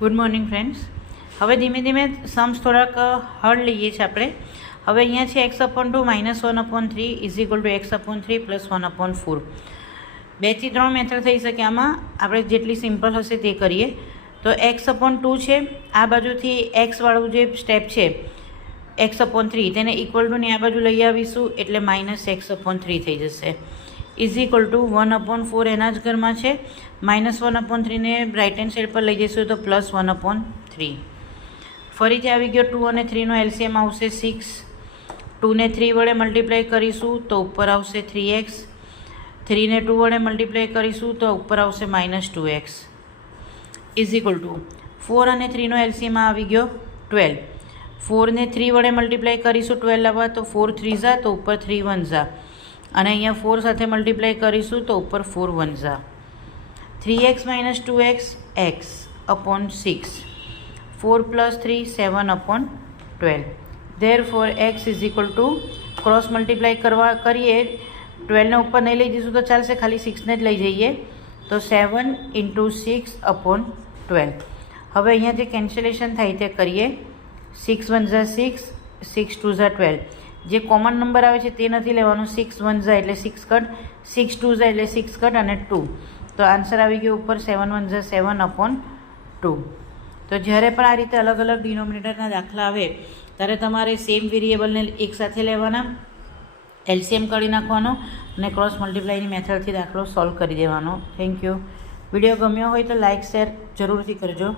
Good morning friends. હવે ધીમે ધીમે सम्स થોડાક હળ લઈએ છીએ આપણે. હવે અહીંયા છે x/2 -1/3 = x/3 + 1/4. 2 થી 3 મેથડ થઈ શકે. આમાં આપણે જેટલી સિમ્પલ હશે તે કરીએ. તો x/2 છે, આ બાજુથી x વાળું જે સ્ટેપ છે x/3 તેને ઇક્વલ ટુની આ બાજુ લઈ આવીશું એટલે -x/3 થઈ જશે. = 1/4 એના જ ઘરમાં છે. -1/3 ને રાઇટ હેન્ડ સાઈડ પર લઈ જઈશું તો +1/3. ફરીથી આવી ગયો 2 અને 3 નો એલસીએમ આવશે 6. 2 ને 3 વડે મલ્ટીપ્લાય કરીશું તો ઉપર આવશે 3x. 3 ને 2 વડે મલ્ટીપ્લાય કરીશું તો ઉપર આવશે -2x. = 4 અને 3 નો એલસીએમ આવી ગયો 12. 4 ને 3 વડે મલ્ટીપ્લાય કરીશું 12 લાવવા તો 4 3 ઝા તો ઉપર 3 1 ઝા, અને અહીંયા 4 સાથે મલ્ટીપ્લાય કરીશું તો ઉપર 4 1 Jha. 3x - 2x x/6. 4 + 3 7/12. Therefore x = cross multiply કરીએ 12 ને ઉપર નહીં લઈ જઈશું તો ચાલશે, ખાલી 6 ને જ લઈ જઈએ તો 7 × 6/12. હવે અહીંયાથી કેન્સલેશન થાય તે કરીએ. 6 1 ઝા 6, 6 2 ઝા 12. જે કોમન નંબર આવે છે તે નથી લેવાનું. 6 1 ઝા એટલે 6 કટ, 6 2 ઝા એટલે 6 કટ અને 2. તો આન્સર આવી ગયો ઉપર 7 1 ઝા 7/2. તો જ્યારે પણ આ રીતે અલગ અલગ ડિનોમિનેટરના દાખલા આવે ત્યારે તમારે સેમ વેરિયેબલને એકસાથે લેવાના, એલસીએમ કાઢી નાખવાનો અને ક્રોસ મલ્ટીપ્લાયની મેથડથી દાખલો સોલ્વ કરી દેવાનો. Thank you. વિડીયો ગમ્યો હોય તો લાઇક શેર જરૂરથી કરજો.